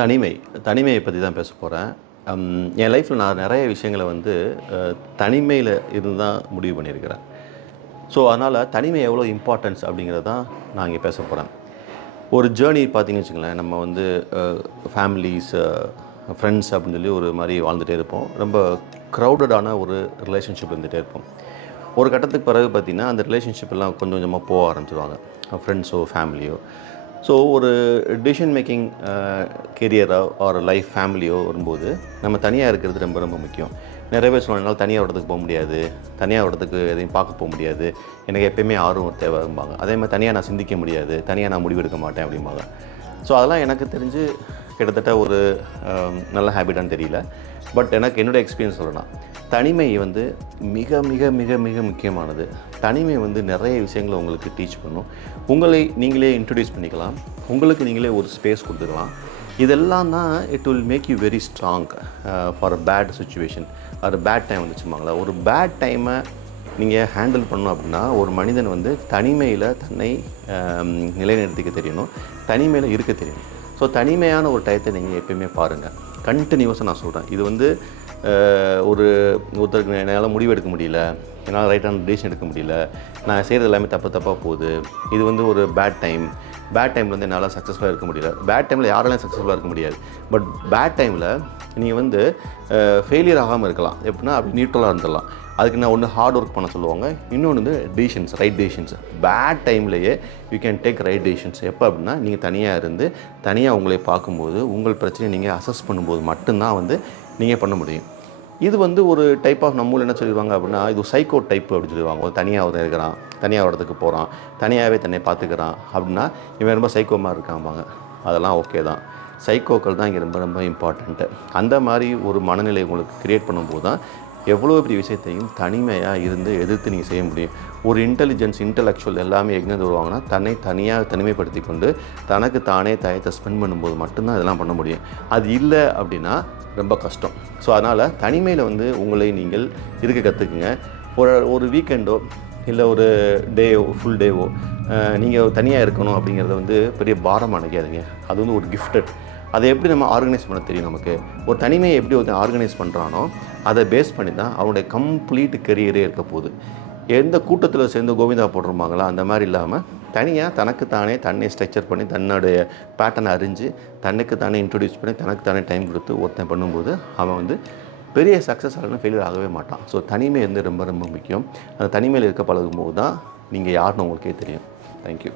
தனிமை தனிமையை பற்றி தான் பேச போகிறேன். என் லைஃப்பில் நான் நிறைய விஷயங்களை வந்து தனிமையில் இருந்து தான் முடிவு பண்ணியிருக்கிறேன். ஸோ அதனால் தனிமை எவ்வளோ இம்பார்ட்டன்ஸ் அப்படிங்கிறது தான் நான் இங்கே பேச போகிறேன். ஒரு ஜேர்னி பார்த்தீங்கன்னு வச்சுக்கோங்களேன், நம்ம வந்து ஃபேமிலிஸ், ஃப்ரெண்ட்ஸ் அப்படின்னு சொல்லி ஒரு மாதிரி வாழ்ந்துகிட்டே இருப்போம். ரொம்ப க்ரௌடடான ஒரு ரிலேஷன்ஷிப் இருந்துகிட்டே இருப்போம். ஒரு கட்டத்துக்கு பிறகு பார்த்திங்கன்னா அந்த ரிலேஷன்ஷிப் எல்லாம் கொஞ்சம் கொஞ்சமாக போக ஆரம்பிச்சிடுவாங்க, ஃப்ரெண்ட்ஸோ ஃபேமிலியோ. ஸோ ஒரு டிசிஷன் மேக்கிங் கெரியரோ ஒரு லைஃப் ஃபேமிலியோ வரும்போது நம்ம தனியாக இருக்கிறது ரொம்ப ரொம்ப முக்கியம். நிறைய பேர் சொன்னால் தனியாக இடத்துக்கு போக முடியாது, தனியாக இடத்துக்கு எதையும் பார்க்க போக முடியாது, எனக்கு எப்போயுமே ஆர்வம் தேவைம்பாங்க. அதே மாதிரி தனியாக நான் சிந்திக்க முடியாது, தனியாக நான் முடிவெடுக்க மாட்டேன் அப்படிம்பாங்க. ஸோ அதெல்லாம் எனக்கு தெரிஞ்சு கிட்டத்தட்ட ஒரு நல்ல ஹேபிட்டான்னு தெரியல. பட் எனக்கு என்னோடய எக்ஸ்பீரியன்ஸ் சொல்லலாம், தனிமை வந்து மிக மிக மிக மிக முக்கியமானது. தனிமை வந்து நிறைய விஷயங்களை உங்களுக்கு டீச் பண்ணும். உங்களை நீங்களே இன்ட்ரடியூஸ் பண்ணிக்கலாம், உங்களுக்கு நீங்களே ஒரு ஸ்பேஸ் கொடுத்துக்கலாம். இதெல்லாம் தான் it will make you very strong for a bad situation. ஒரு பேட் டைம் வந்துச்சுமாங்களா, ஒரு பேட் டைமை நீங்கள் ஹேண்டில் பண்ணணும் அப்படின்னா ஒரு மனிதன் வந்து தனிமையில் தன்னை நிலைநிறுத்திக்க தெரியணும், தனிமையில் இருக்க தெரியணும். ஸோ தனிமையான ஒரு டயத்தை நீங்கள் எப்போயுமே பாருங்கள். கண்டினியூஸாக நான் சொல்கிறேன், இது வந்து ஒருத்தருக்கு என்னால் முடிவு எடுக்க முடியல, என்னால் ரைட்டான டிசிஷன் எடுக்க முடியல, நான் செய்கிறது எல்லாமே தப்பாக போகுது, இது வந்து ஒரு பேட் டைமில் வந்து என்னால் சக்ஸஸ்ஃபுல்லாக இருக்க முடியல. பேட் டைமில் யாராலையும் சக்ஸஸ்ஃபுல்லாக இருக்க முடியாது. பட் பேட் டைமில் நீங்கள் வந்து ஃபெயிலியர் ஆகாமல் இருக்கலாம். எப்படின்னா அப்படி நியூட்ரலாக இருந்துடலாம். அதுக்கு நான் ஒன்று ஹார்ட் ஒர்க் பண்ண சொல்லுவாங்க, இன்னொன்று வந்து டிசிஷன்ஸ், ரைட் டிசிஷன்ஸ். பேட் டைம்லேயே you can take right decisions. எப்போ அப்படின்னா நீங்கள் தனியாக இருந்து தனியாக உங்களை பார்க்கும்போது, உங்கள் பிரச்சனையை நீங்கள் அசஸ் பண்ணும்போது மட்டும்தான் வந்து நீங்கள் பண்ண முடியும். இது வந்து ஒரு டைப் ஆஃப் நம்ம ஊரில் என்ன சொல்லிடுவாங்க அப்படின்னா, இது சைக்கோ டைப் அப்படின்னு சொல்லுவாங்க. ஒரு தனியாக ஒருத்தன் இருக்கிறான், தனியாக இடத்துக்கு போகிறான், தனியாகவே தன்னை பார்த்துக்கிறான் அப்படின்னா இவன் ரொம்ப சைக்கோமாக இருக்காம்பாங்க. அதெல்லாம் ஓகே தான், சைக்கோக்கள் தான் இங்கே ரொம்ப ரொம்ப இம்பார்ட்டண்ட்டு. அந்த மாதிரி ஒரு மனநிலை உங்களுக்கு க்ரியேட் பண்ணும்போது தான் எவ்வளோ பெரிய விஷயத்தையும் தனிமையாக இருந்து எதிர்த்து நீங்கள் செய்ய முடியும். ஒரு இன்டெலெக்சுவல் எல்லாமே எங்கேருந்து வருவாங்கன்னா, தன்னை தனியாக தனிமைப்படுத்தி கொண்டு தனக்கு தானே டயத்தை ஸ்பெண்ட் பண்ணும்போது மட்டும்தான் இதெல்லாம் பண்ண முடியும். அது இல்லை அப்படின்னா ரொம்ப கஷ்டம். ஸோ அதனால் தனிமையில் வந்து உங்களை நீங்கள் இருக்க கற்றுக்குங்க. ஒரு வீக்கெண்டோ இல்லை ஒரு டேவோ, ஃபுல் டேவோ நீங்கள் தனியாக இருக்கணும் அப்படிங்கிறத வந்து பெரிய பாரமாக நினைக்காதீங்க. அது வந்து ஒரு கிஃப்டட். அதை எப்படி நம்ம ஆர்கனைஸ் பண்ண தெரியும் நமக்கு. ஒரு தனிமையை எப்படி ஒருத்தன் ஆர்கனைஸ் பண்ணுறானோ அதை பேஸ் பண்ணி தான் அவனுடைய கம்ப்ளீட் கெரியரே இருக்க போகுது. எந்த கூட்டத்தில் சேர்ந்து கோவிந்தா போட்டிருப்பாங்களா அந்த மாதிரி இல்லாமல் தனியாக தனக்கு தானே தன்னை ஸ்ட்ரக்சர் பண்ணி தன்னுடைய பேட்டர்னை அறிஞ்சு தனக்கு தானே இன்ட்ரடியூஸ் பண்ணி தனக்கு தானே டைம் கொடுத்து ஒருத்தன் பண்ணும்போது அவன் வந்து பெரிய சக்ஸஸ் ஆகணும், ஃபெயிலியர் ஆகவே மாட்டான். ஸோ தனிமை வந்து ரொம்ப ரொம்ப முக்கியம். அந்த தனிமையில் இருக்க பழகும்போது தான் நீங்கள் யாருன்னு உங்களுக்கே தெரியும். தேங்க்யூ.